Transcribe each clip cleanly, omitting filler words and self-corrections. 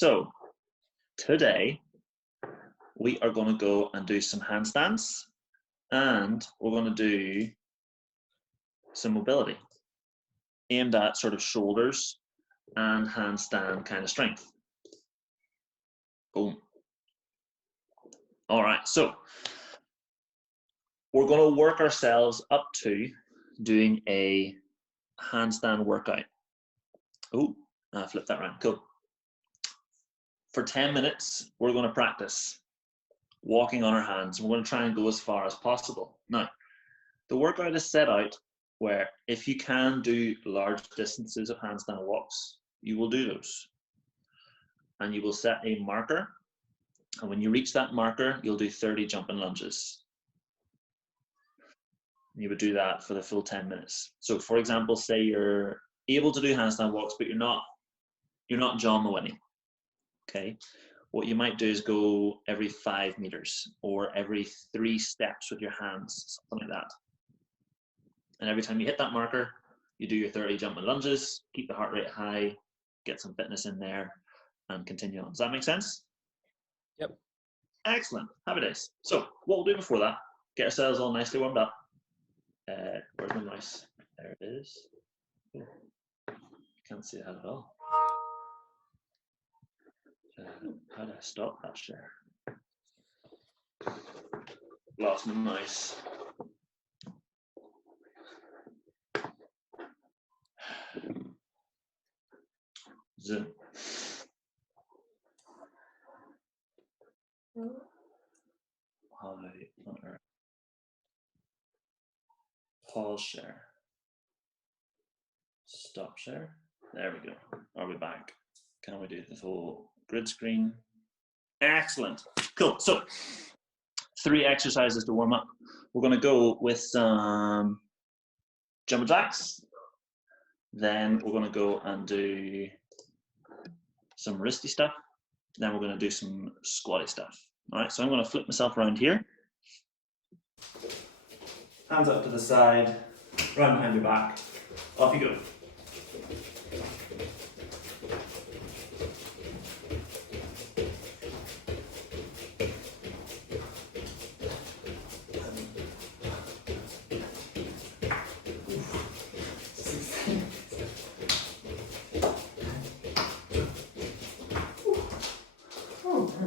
So today we are going to go and do some handstands, and we're going to do some mobility aimed at sort of shoulders and handstand kind of strength. Boom. All right, so we're going to work ourselves up to doing a handstand workout. Oh, I flipped that around. Cool. For 10 minutes, we're going to practice walking on our hands. We're going to try and go as far as possible. Now, the workout is set out where if you can do large distances of handstand walks, you will do those. And you will set a marker. And when you reach that marker, you'll do 30 jumping lunges. You would do that for the full 10 minutes. So for example, say you're able to do handstand walks, but you're not John Mawhinney. Okay. What you might do is go every 5 meters or every 3 steps with your hands, something like that. And every time you hit that marker, you do your 30 jumping lunges, keep the heart rate high, get some fitness in there, and continue on. Does that make sense? Yep. Excellent. Happy days. So what we'll do before that, get ourselves all nicely warmed up. Where's my mouse? There it is. Oh, can't see that at all. How do I stop that share? Lost my mouse. Zoom. How on earth? Pause share. Stop share. There we go. Are we back? Can we do the whole grid screen? Excellent. Cool. So 3 exercises to warm up. We're going to go with some jumping jacks. Then we're going to go and do some wristy stuff. Then we're going to do some squatty stuff. All right, so I'm going to flip myself around here. Hands up to the side, round behind your back. Off you go.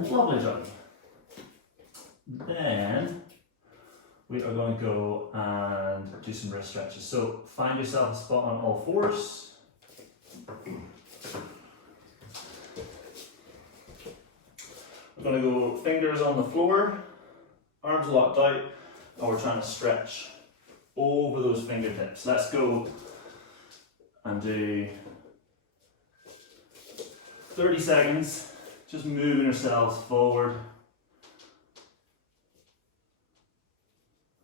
Lovely job. Then we are going to go and do some wrist stretches. So find yourself a spot on all fours. We're going to go fingers on the floor, arms locked out, and we're trying to stretch over those fingertips. Let's go and do 30 seconds. Just moving ourselves forward,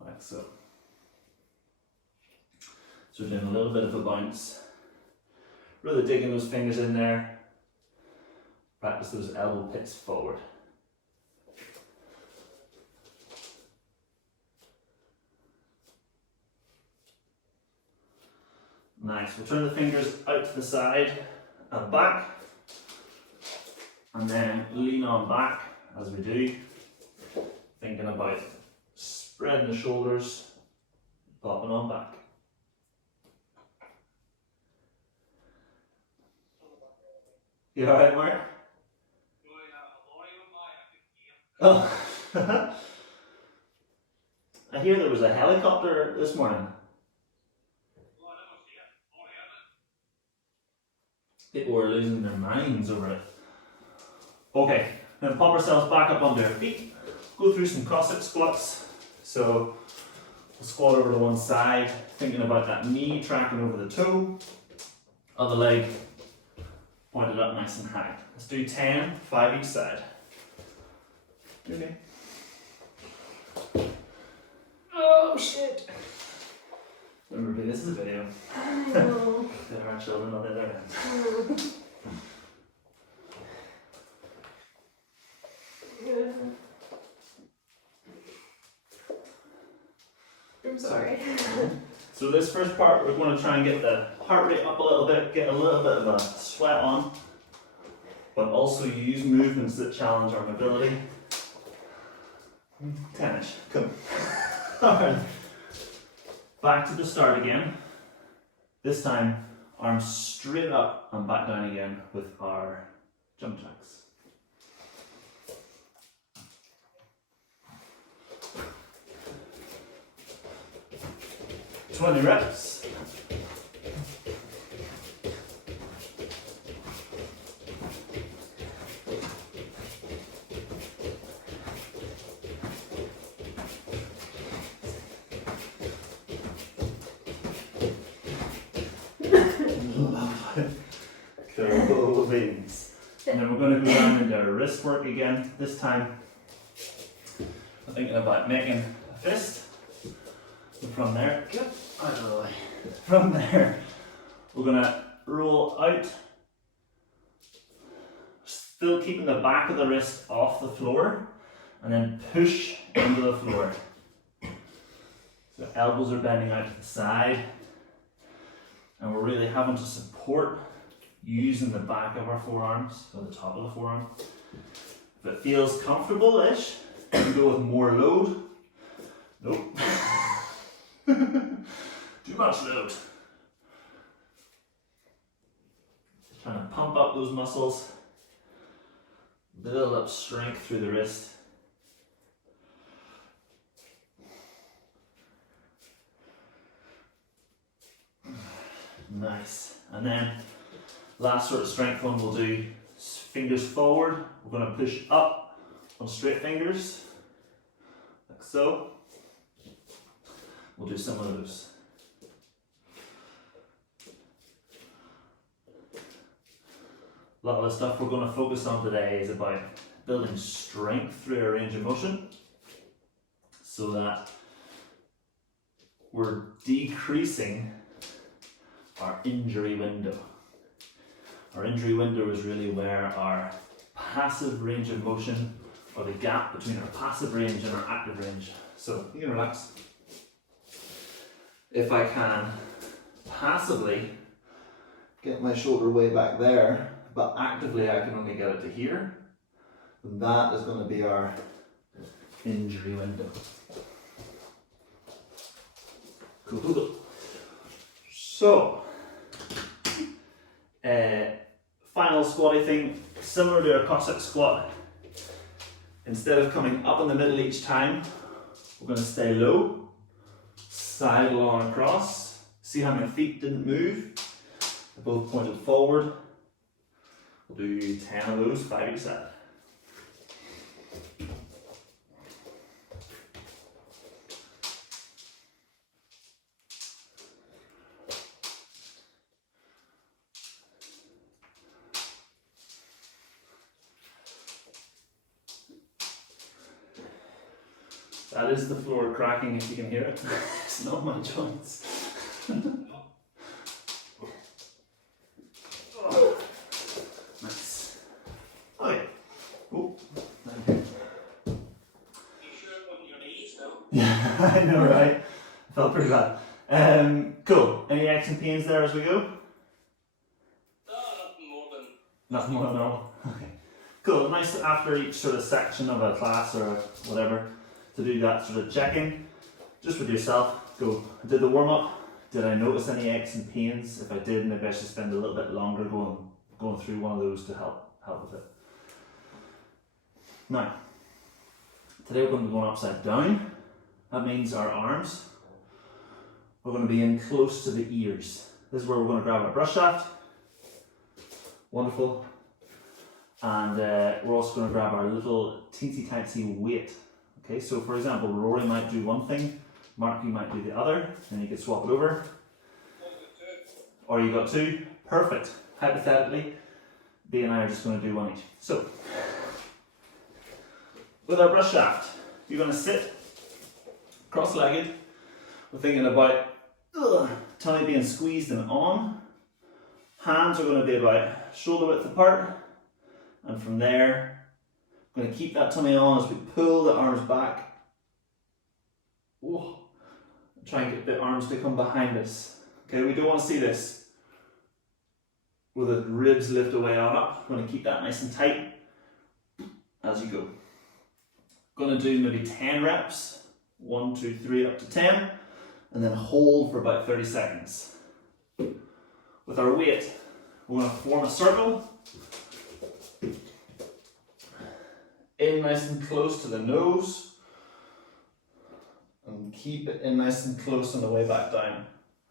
like so. So we're doing a little bit of a bounce, really digging those fingers in there, practice those elbow pits forward. Nice, we'll turn the fingers out to the side and back. And then lean on back as we do, thinking about spreading the shoulders, popping on back. You alright, Mark? Oh, I hear there was a helicopter this morning. People were losing their minds over it. Okay, then pop ourselves back up onto our feet, go through some CrossFit squats. So we'll squat over to one side, thinking about that knee tracking over the toe, other leg pointed up nice and high. Let's do 10, 5 each side. Okay. Oh shit! Remember, this is a video. There are children on the other end. I'm sorry. So this first part, we're going to try and get the heart rate up a little bit, get a little bit of a sweat on, but also use movements that challenge our mobility. 10-ish, come. Alright, back to the start again. This time, arms straight up and back down again with our jump jacks. 20 reps. Curvings. And then we're going to go down into our wrist work again. This time, I'm thinking about making a fist. And from there, get out of the way. From there, we're going to roll out, still keeping the back of the wrist off the floor, and then push into the floor. So elbows are bending out to the side, and we're really having to support using the back of our forearms, or the top of the forearm. If it feels comfortable-ish, you can go with more load. Nope. Too much load. Trying to pump up those muscles, build up strength through the wrist. Nice. And then last sort of strength one we'll do fingers forward. We're going to push up on straight fingers, like so. We'll do some of those. A lot of the stuff we're going to focus on today is about building strength through our range of motion so that we're decreasing our injury window. Our injury window is really where our passive range of motion, or the gap between our passive range and our active range. So you can relax. If I can passively get my shoulder way back there, but actively I can only get it to here, then that is going to be our injury window. Cool, cool, cool. So, final squatty thing, similar to a cossack squat. Instead of coming up in the middle each time, we're going to stay low. Sidle on across. See how my feet didn't move? They're both pointed forward. We'll do 10 of those, 5 each side. That is the floor cracking if you can hear it. It's not my joints. Oh, nice. Okay. Oh. You sure it wasn't your knees though? Yeah, I know, right? Felt pretty bad. Cool. Any aches and pains there as we go? No, nothing more than... Nothing more than normal? Okay. Cool. Nice after each sort of section of a class or whatever, to do that sort of check-in, just with yourself. Go, I did the warm-up, did I notice any aches and pains? If I did, maybe I should spend a little bit longer going through one of those to help with it. Now, today we're going to be going upside down. That means our arms, we're going to be in close to the ears. This is where we're going to grab our brush shaft. Wonderful. And we're also going to grab our little teensy-tiny weight. Okay, so for example, Rory might do one thing, Mark, you might do the other, and you can swap it over. Or you got two. Perfect. Hypothetically, B and I are just going to do one each. So, with our brush shaft, you're going to sit cross-legged. We're thinking about tummy being squeezed and on. Hands are going to be about shoulder width apart, and from there, we're going to keep that tummy on as we pull the arms back. Whoa. Try and get the arms to come behind us. Okay, we don't want to see this. with the ribs lift away on up. Going to keep that nice and tight as you go. Going to do maybe 10 reps, 1, 2, 3 up to 10, and then hold for about 30 seconds. With our weight, we're going to form a circle. In nice and close to the nose, and keep it in nice and close on the way back down.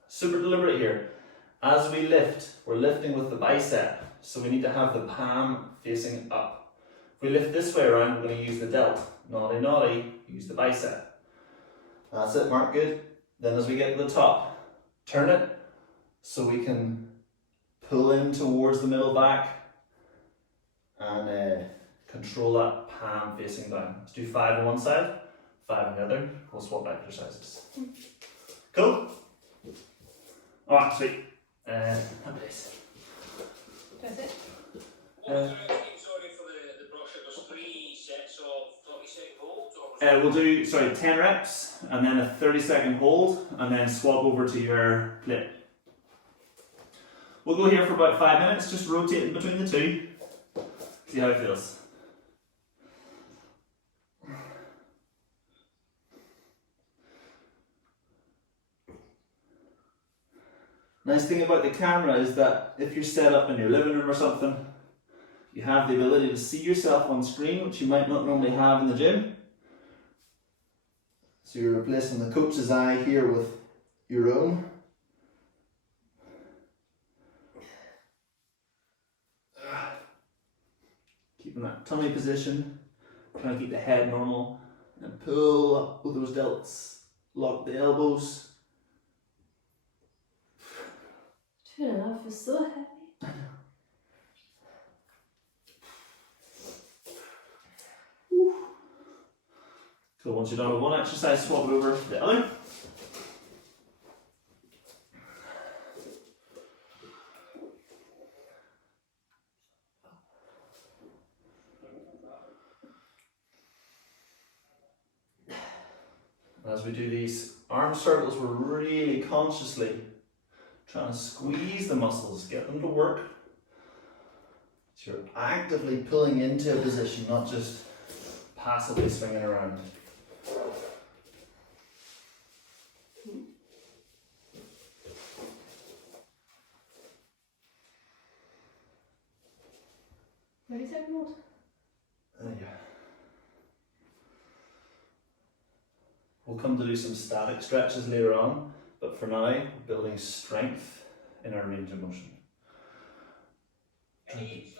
Super deliberate here. As we lift, we're lifting with the bicep, so we need to have the palm facing up. If we lift this way around, we're going to use the delt. Naughty, naughty, use the bicep. That's it, Mark, good. Then as we get to the top, turn it so we can pull in towards the middle back and control that palm facing down. Let's do 5 on one side, 5 on the other. We'll swap exercises. Cool? Alright, sweet. How many days? That's it. Sorry for the brush. It was 3 sets of 20-second holds. Or We'll do 10 reps and then a 30-second hold and then swap over to your plate. We'll go here for about 5 minutes, just rotating between the two. See how it feels. Nice thing about the camera is that if you're set up in your living room or something, you have the ability to see yourself on screen, which you might not normally have in the gym. So you're replacing the coach's eye here with your own. Keeping that tummy position, trying to keep the head normal, and pull up with those delts, lock the elbows. 2.5 is so heavy. So once you're done with one exercise, swap it over to the other. As we do these arm circles, we're really consciously trying to squeeze the muscles, get them to work. So you're actively pulling into a position, not just passively swinging around. What is that called? Yeah. We'll come to do some static stretches later on, but for now, we're building strength in our range of motion. any each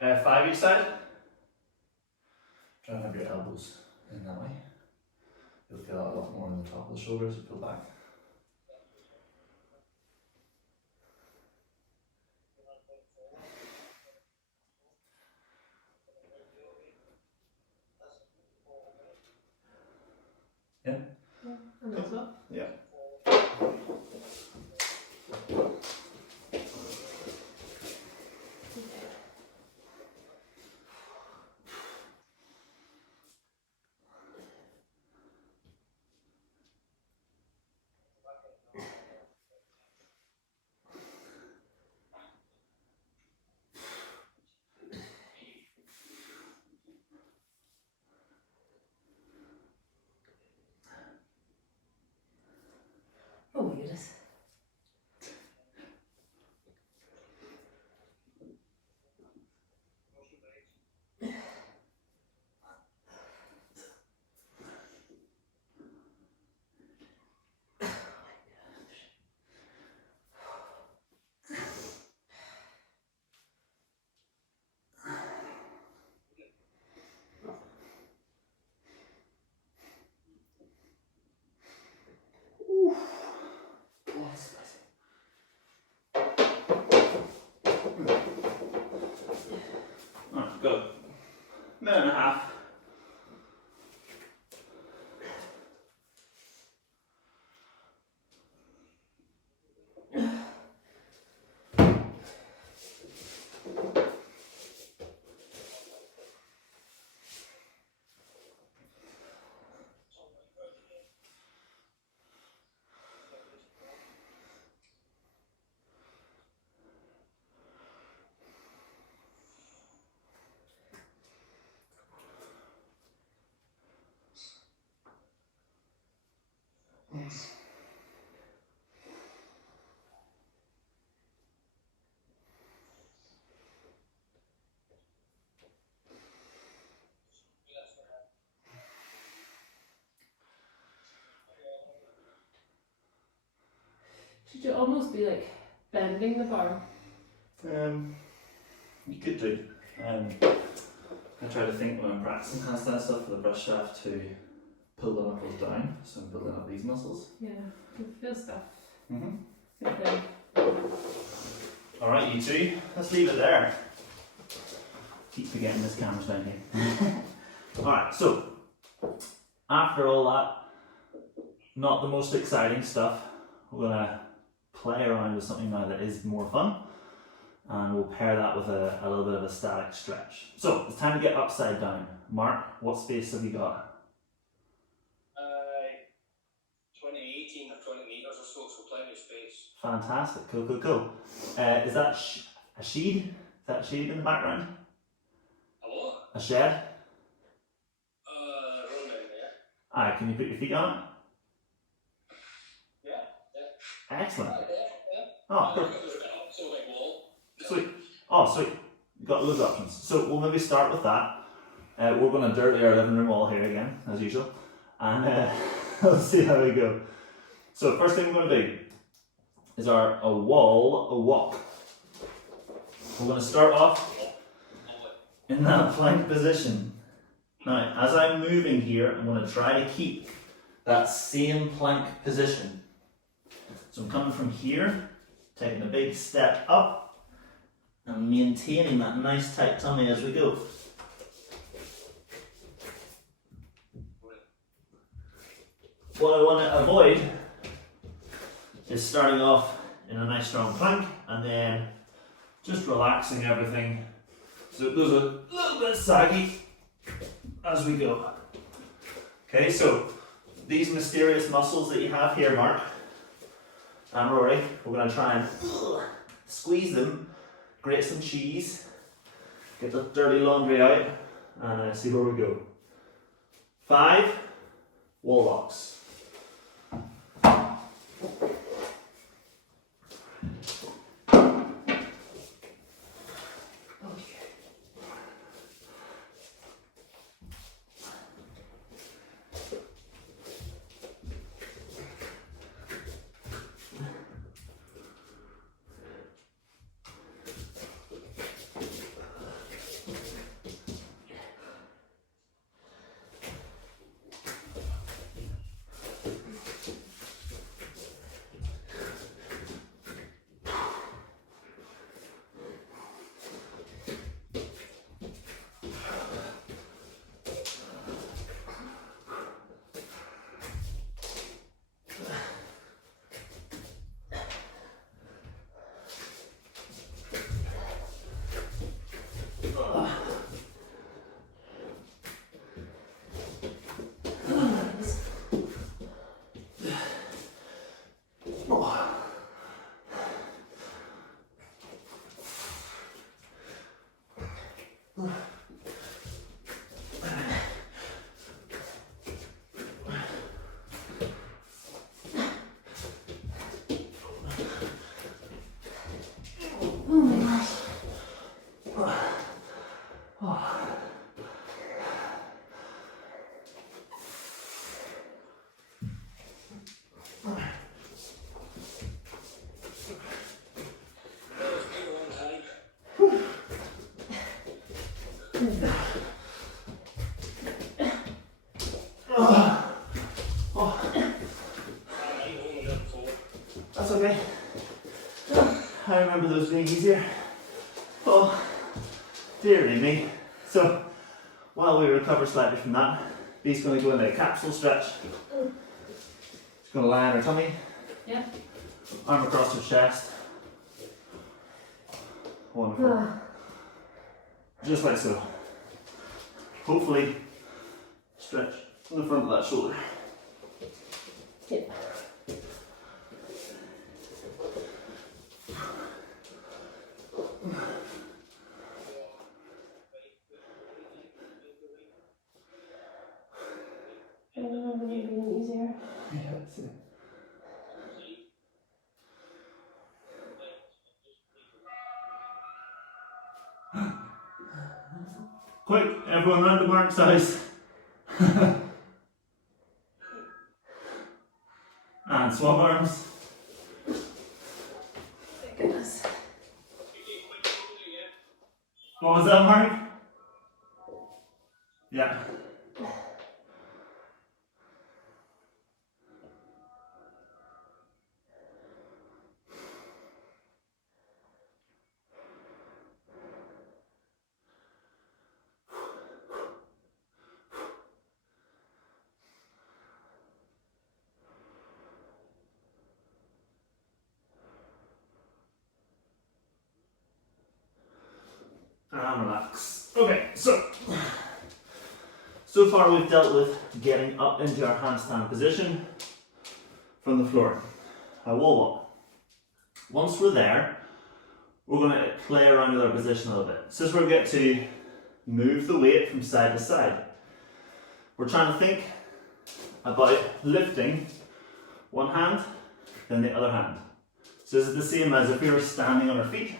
side? 5 each side. Try and have your elbows in that way. You'll feel that a lot more on the top of the shoulders, you pull back. Yeah? Yeah. And as well. Yeah. Oh my goodness. Alright, go. Minute and a half. Should you almost be like bending the bar? You could do. I try to think when I'm practicing handstand stuff for the brush shaft to pull the knuckles down, so I'm building up these muscles. Yeah, you feel stuff. Mm-hmm. Alright, you two, let's leave it there. Keep forgetting this camera's down here. Alright, so after all that, not the most exciting stuff, we're going to play around with something now that is more fun, and we'll pair that with a little bit of a static stretch. So it's time to get upside down. Mark, what space have you got? 20, 18 or 20 metres or so, so plenty of space. Fantastic, cool. Is that a shed? Is that a shed in the background? A what? A shed? Running there. Aye, can you put your feet on it? Yeah. Excellent. Yeah. Oh, There's perfect. a cup, so like wall. Sweet. Oh, sweet. You've got loads of options. So we'll maybe start with that. We're going to dirty our living room wall here again, as usual. And we'll see how we go. So first thing we're going to do is a wall walk. We're going to start off in that plank position. Now, as I'm moving here, I'm going to try to keep that same plank position. So I'm coming from here, taking a big step up, and maintaining that nice tight tummy as we go. What I want to avoid is starting off in a nice strong plank and then just relaxing everything so it goes a little bit saggy as we go. Okay, so these mysterious muscles that you have here, Mark and Rory, we're going to try and squeeze them, grate some cheese, get the dirty laundry out, and see where we go. 5 wall walks. That's okay. I remember those being easier. Oh, dearly me. So, while we recover slightly from that, Bee's going to go into a capsule stretch. She's going to lie on her tummy. Yep. Arm across her chest. Wonderful. Just like so. Hopefully, stretch from the front of that shoulder. Yep. I remember it being easier. Yeah, that's it. Quick, everyone round to Mark's house. And swap arms. What was that, Mark? Yeah. And relax. Okay, so far we've dealt with getting up into our handstand position from the floor. A wall walk. Once we're there, we're going to play around with our position a little bit. So this is where we get to move the weight from side to side. We're trying to think about lifting one hand, then the other hand. So this is the same as if we were standing on our feet.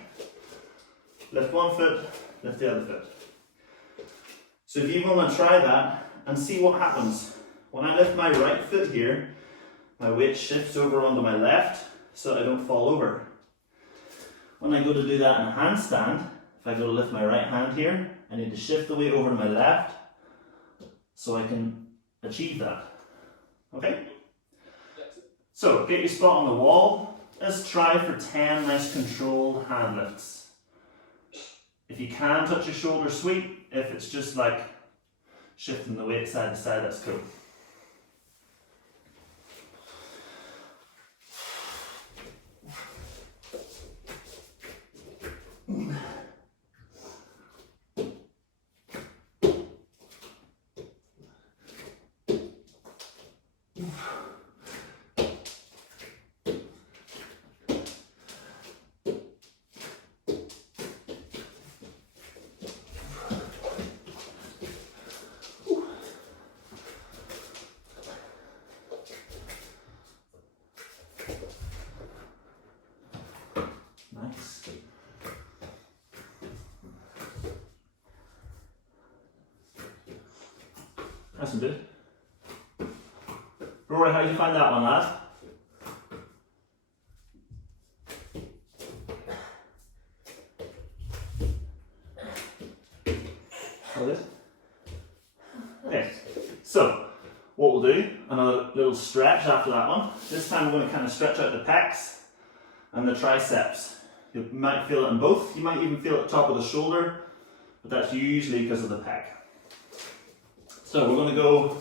Lift one foot, lift the other foot. So if you want to try that and see what happens. When I lift my right foot here, my weight shifts over onto my left so I don't fall over. When I go to do that in a handstand, if I go to lift my right hand here, I need to shift the weight over to my left so I can achieve that. Okay? So get your spot on the wall. Let's try for 10 nice controlled hand lifts. If you can touch your shoulder, sweet. If it's just like shifting the weight side to side, that's cool. Nice. That's some good. Rory, how do you find that one, lad? How good? Okay, so what we'll do, another little stretch after that one. This time we're going to kind of stretch out the pecs and the triceps. You might feel it in both. You might even feel it at the top of the shoulder, but that's usually because of the pec. So we're going to go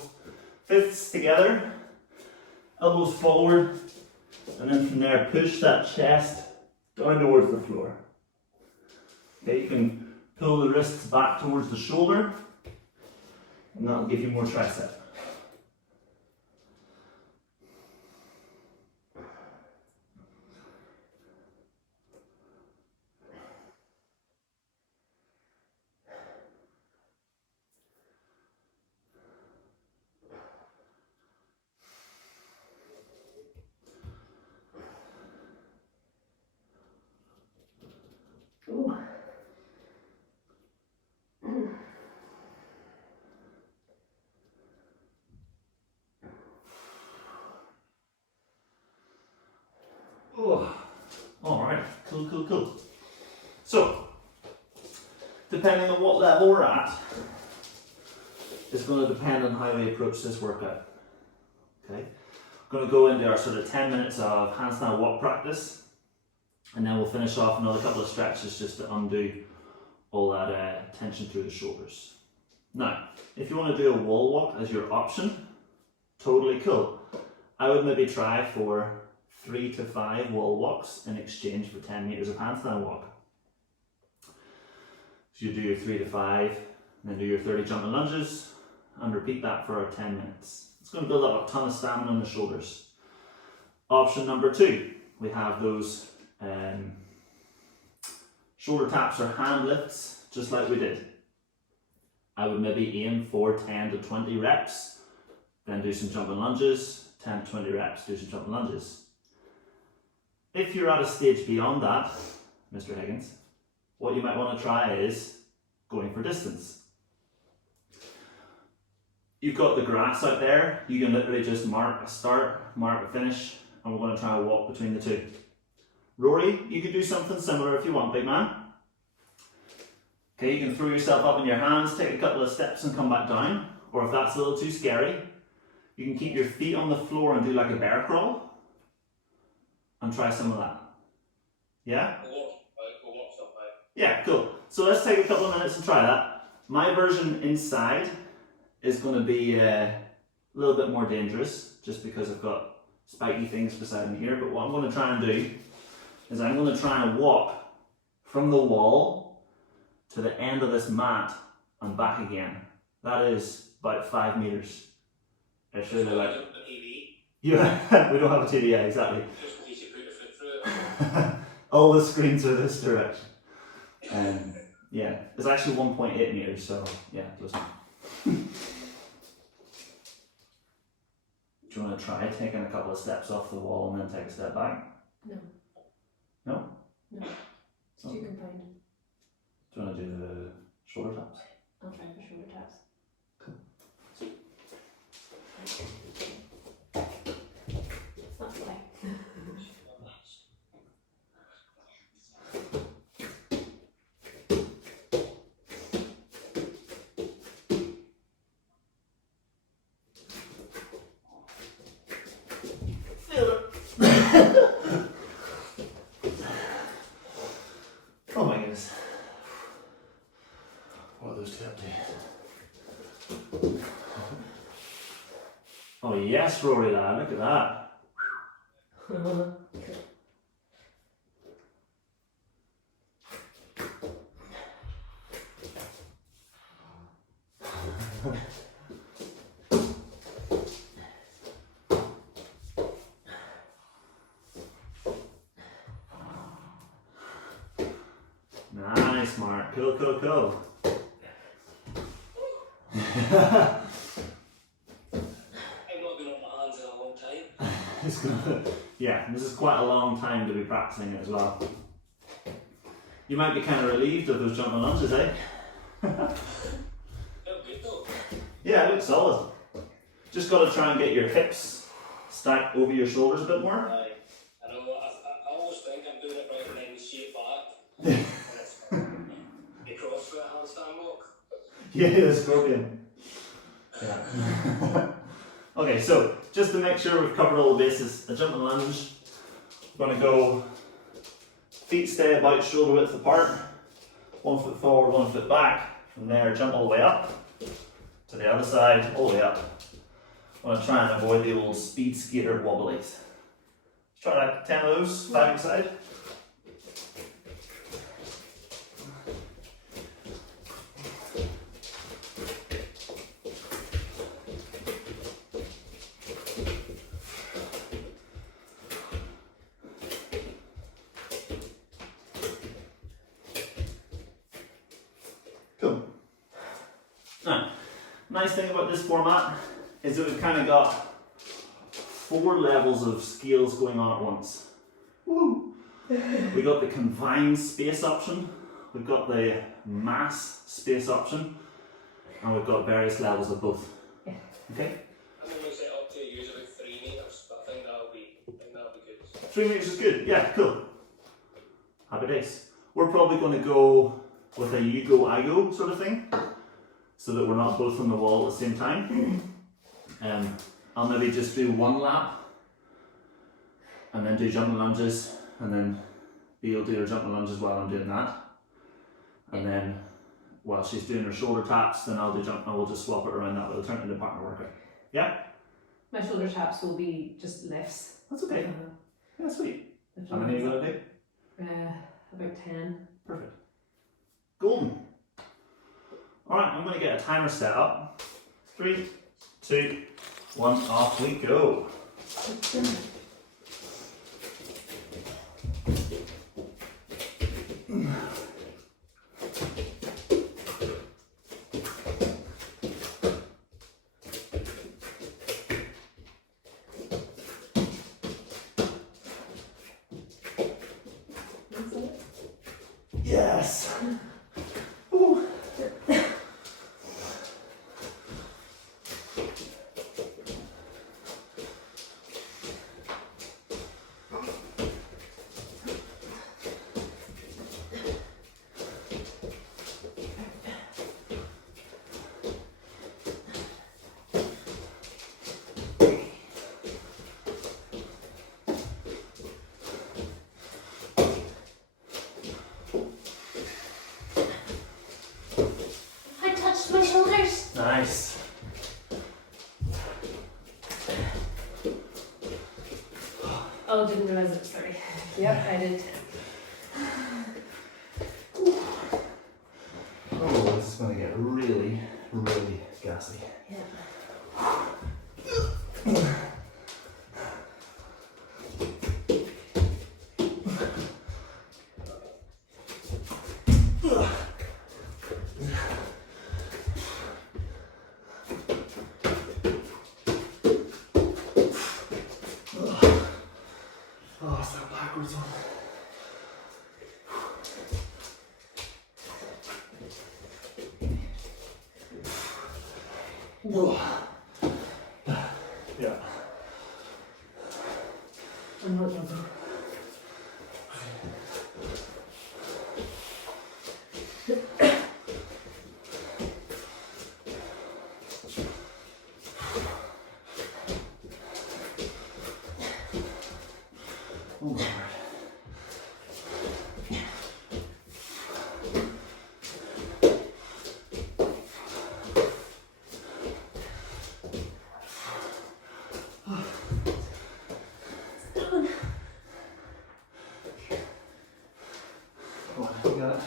fists together, elbows forward, and then from there push that chest down towards the floor. Okay, you can pull the wrists back towards the shoulder, and that'll give you more tricep. Ooh. Oh, all right, cool. So, depending on what level we're at, it's going to depend on how we approach this workout. Okay, we're going to go into our sort of 10 minutes of handstand walk practice, and then we'll finish off another couple of stretches just to undo all that tension through the shoulders. Now, if you want to do a wall walk as your option, totally cool. I would maybe try for 3 to 5 wall walks in exchange for 10 meters of handstand walk. So you do your 3 to 5, and then do your 30 jumping lunges, and repeat that for 10 minutes. It's going to build up a ton of stamina in the shoulders. Option number 2, we have those shoulder taps or hand lifts, just like we did. I would maybe aim for 10 to 20 reps, then do some jumping lunges, 10 to 20 reps, do some jumping lunges. If you're at a stage beyond that, Mr. Higgins, what you might want to try is going for distance. You've got the grass out there, you can literally just mark a start, mark a finish, and we're going to try and walk between the two. Rory, you could do something similar if you want, big man. Okay, you can throw yourself up in your hands, take a couple of steps and come back down. Or if that's a little too scary, you can keep your feet on the floor and do like a bear crawl. And try some of that. Yeah? Yeah, cool. So let's take a couple of minutes and try that. My version inside is going to be a little bit more dangerous, just because I've got spiky things beside me here. But what I'm going to try and do is I'm going to try and walk from the wall to the end of this mat and back again. That is about 5 meters. It's really like... Yeah, we don't have a TV yet, exactly. Just in case you put your foot through it. All the screens are this direction. Yeah, it's actually 1.8 meters, so yeah, close enough. Do you want to try taking a couple of steps off the wall and then take a step back? No. No? No. It's too confined. Do you want to do the shoulder taps? I'll try for shoulder taps. It's not play. Oh my goodness. What are those two up to? Oh yes, Rory lad, look at that. Nice, Mark. Cool, cool, cool. I've not been on my hands in a long time. It's gonna, yeah, this is quite a long time to be practicing it as well. You might be kind of relieved of those jumping lunges, eh? Felt good though. Yeah, it looks solid. Just got to try and get your hips stacked over your shoulders a bit more. Aye. I know. I always think I'm doing it right, and then we see it back. The CrossFit handstand walk. Yeah, the scorpion. Yeah. Okay, so just to make sure we've covered all the bases, a jumping lunge. We're going to go feet stay about shoulder width apart, 1 foot forward, 1 foot back. From there, jump all the way up to the other side, all the way up. I'm going to try and avoid the old speed skater wobblies. Let's try like 10 of those, 5 each side. Cool. Now, nice thing about this format is that we've kind of got 4 levels of scales going on at once. Woo! We got the confined space option, we've got the mass space option, and we've got various levels of both. Yeah. Okay? I'm going to set up to use about 3 meters, but I think that'll be good. 3 meters is good. Yeah, cool. Happy days. We're probably going to go with a you go, I go sort of thing, so that we're not both on the wall at the same time. I'll maybe just do 1 lap and then do jumping lunges, and then B will do her jumping lunges while I'm doing that. And then while she's doing her shoulder taps, then I'll do jump, and we'll just swap it around that way. We'll turn it into a partner workout. Yeah? My shoulder taps will be just lifts. That's okay. Yeah, sweet. How many are you going to do? About 10. Perfect. Golden. Alright, I'm going to get a timer set up. 3, 2, 1, off we go. Yes. Ooh. Nice. Oh, didn't realize it was 30. Yep, I did 10. Oh, this is going to get really, really gassy. Yeah. Oh, it's that backwards one. Whoa. Yeah. I'm not jumping. Oh my word. Come on, you got it.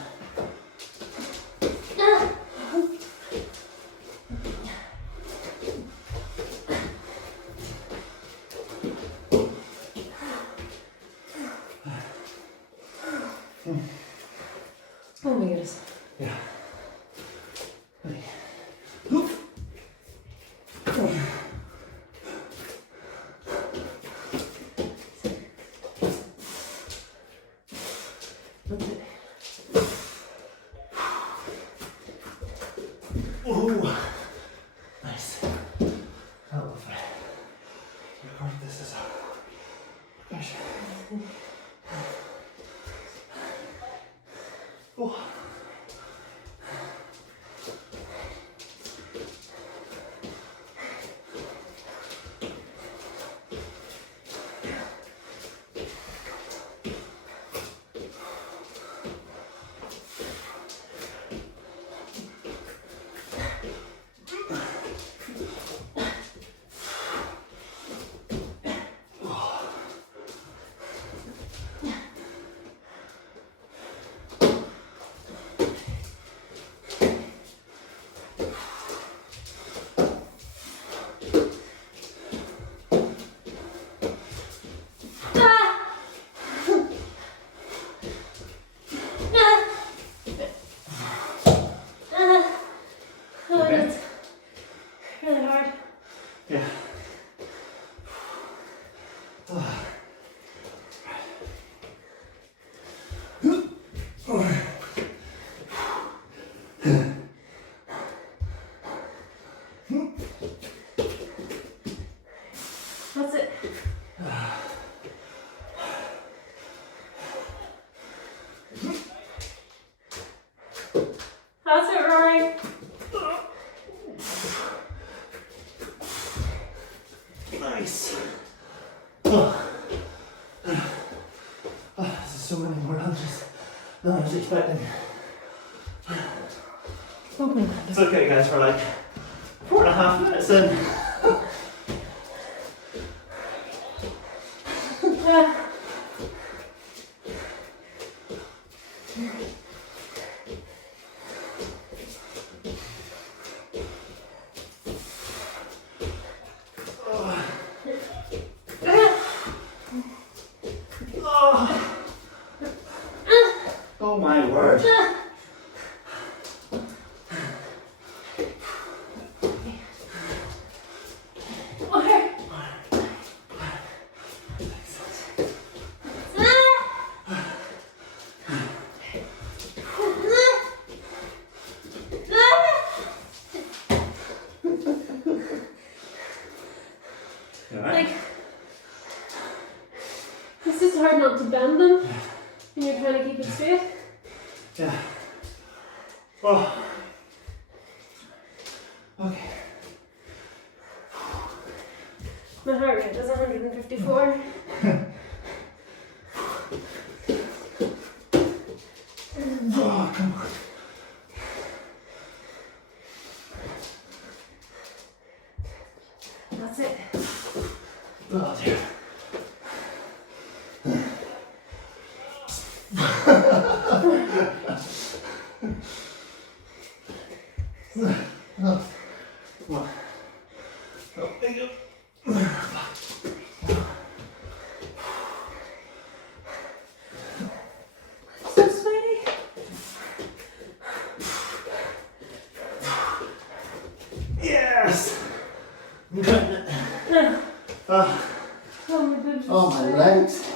Oh my goodness. Yeah. Ready. That's it. Ooh. Nice. I love it. Record this as a pressure. Oh. Oh, that's really hard. Yeah. Oh. That's it. That's it, Rory. Nice. Oh. Oh, this is so many more lunges than I was expecting. Oh my god. It's okay, guys, for like 4.5 minutes in. Oh my word. Like, it's just hard not to bend them when you're trying to keep it straight. Yeah. Oh. Okay. My heart rate is 154. Oh, come on. it. Oh dear. So sweaty. Yes! I'm getting it. Oh, my boobs are Oh, my sweaty. legs.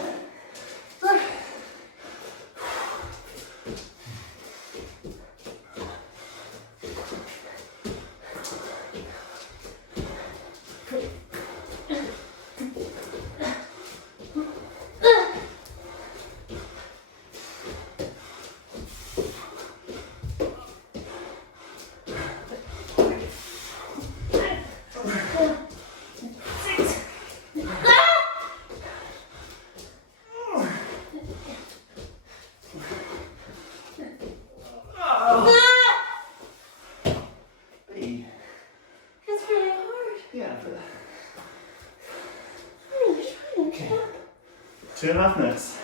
Hey. It's really hard. Yeah, but I'm really trying. okay. 2.5 minutes.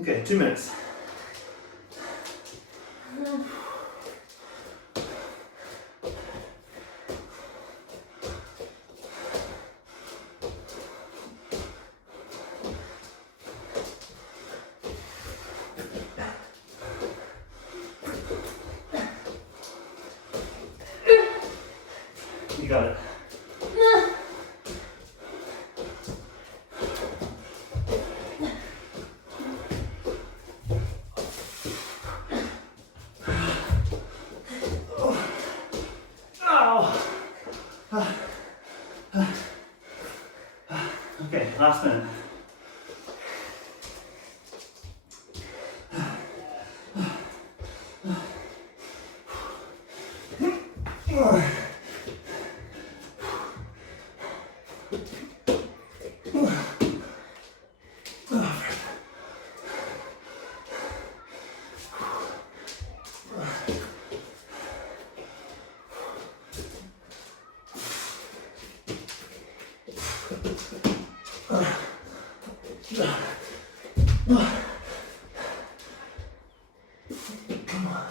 Okay, 2 minutes. You got it. Okay, last minute. Come on,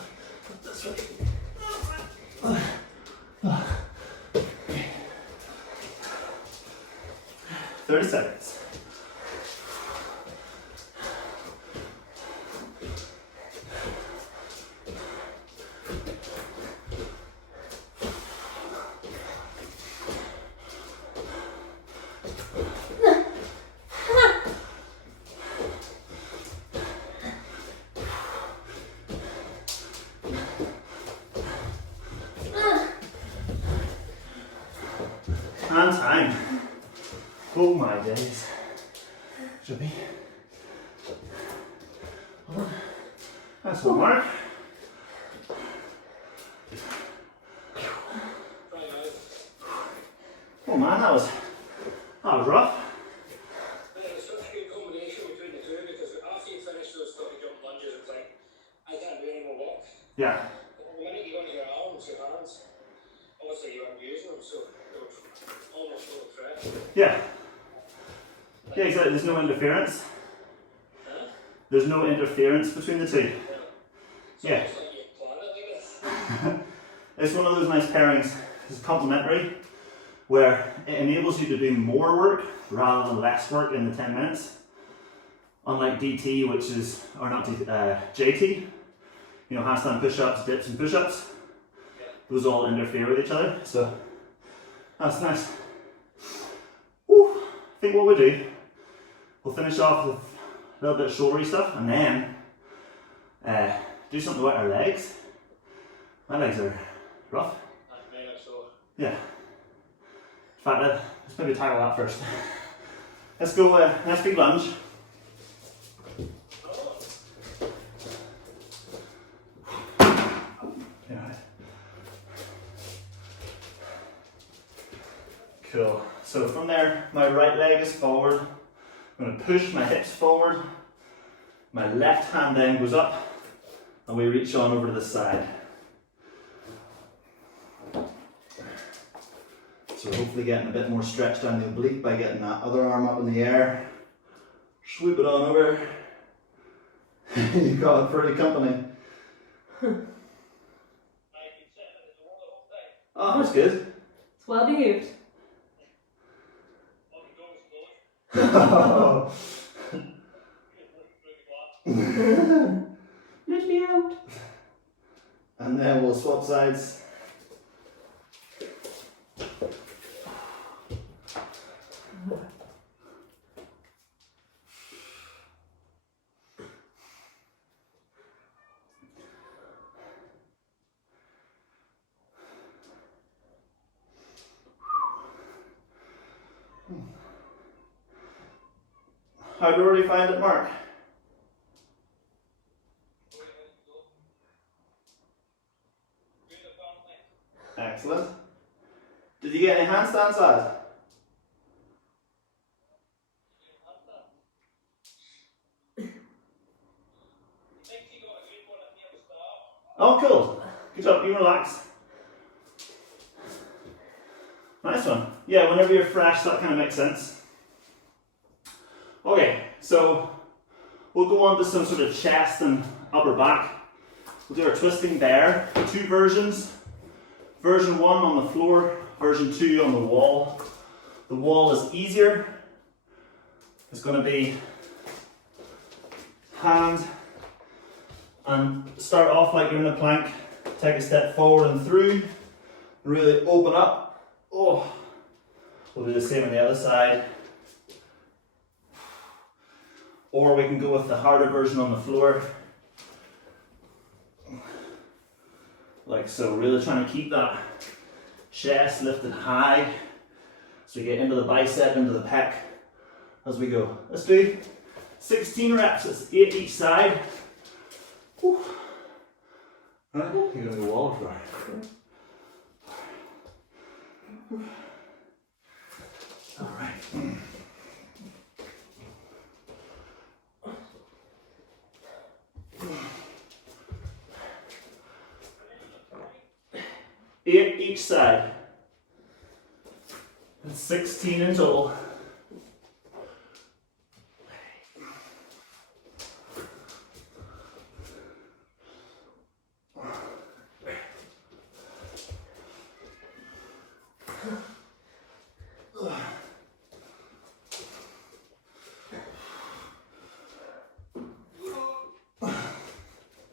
this way. 30 seconds. And time. Oh my days. Should be. Hold on. That's one mark. Oh man, that was rough. It's such a good combination between the two because after you finish those 30 jump lunges, it's like, I can't do any more walk. Yeah. The minute you go into your arms, your hands, obviously you aren't using them, so they're almost full of threat. Yeah. Yeah, exactly. There's no interference. Huh? There's no interference between the two. It's Yeah. almost like you plan it like this. It's one of those nice pairings. It's complementary, where it enables you to do more work rather than less work in the 10 minutes. Unlike DT, which is, or not DT, JT, you know, handstand push-ups, dips and push-ups. Those all interfere with each other, so that's nice. Whew. I think what we'll do, we'll finish off with a little bit of shouldery stuff and then do something with our legs. My legs are rough. Yeah. In fact, let's maybe tackle that first. Let's go, nice big lunge. Yeah. Cool. So from there, my right leg is forward. I'm going to push my hips forward. My left hand then goes up and we reach on over to the side. So we're hopefully getting a bit more stretch down the oblique by getting that other arm up in the air. Swoop it on over. You've got a pretty company. Oh, that's good. It's well behaved. Let me out. And then we'll swap sides. How do you already find it, Mark? Excellent. Did you get any handstands, lad? Oh, cool. Good job. You relax. Nice one. Yeah, whenever you're fresh, that kind of makes sense. Okay, so we'll go on to some sort of chest and upper back. We'll do our twisting there. 2 versions. Version 1 on the floor, version 2 on the wall. The wall is easier. It's going to be hand and start off like you're in a plank. Take a step forward and through. Really open up. Oh, we'll do the same on the other side. Or we can go with the harder version on the floor. Like so, really trying to keep that chest lifted high so we get into the bicep, into the pec as we go. Let's do 16 reps, it's 8 each side. Whew. Right, you're going to go wall or floor? All right. 8 each side. That's 16 in total.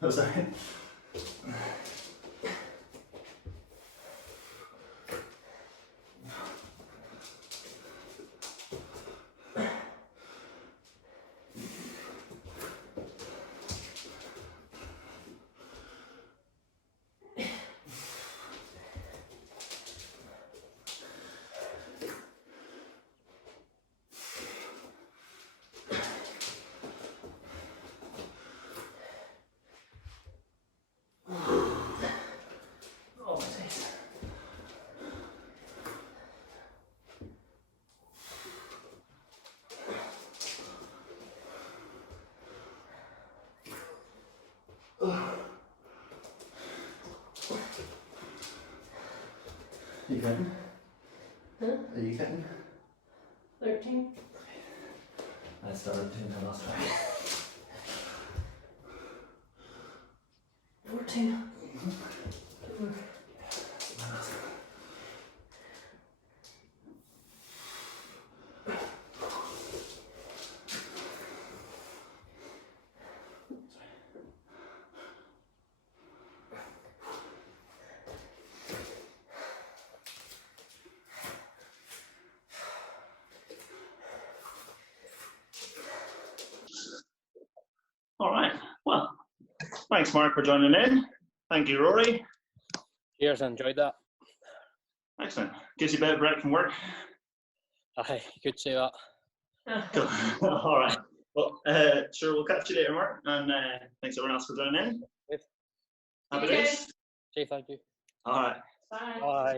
Oh, sorry. Are you getting? Huh? Are you getting? 13. I started doing that last time. 14. Thanks, Mark, for joining in. Thank you, Rory. Cheers, I enjoyed that. Excellent. Gives you a bit of break from work. Aye, you could say that. Cool. All right. Well, sure, we'll catch you later, Mark. And thanks everyone else for joining in. Good. Happy See you days. guys. Say thank you. All right. Bye. Bye.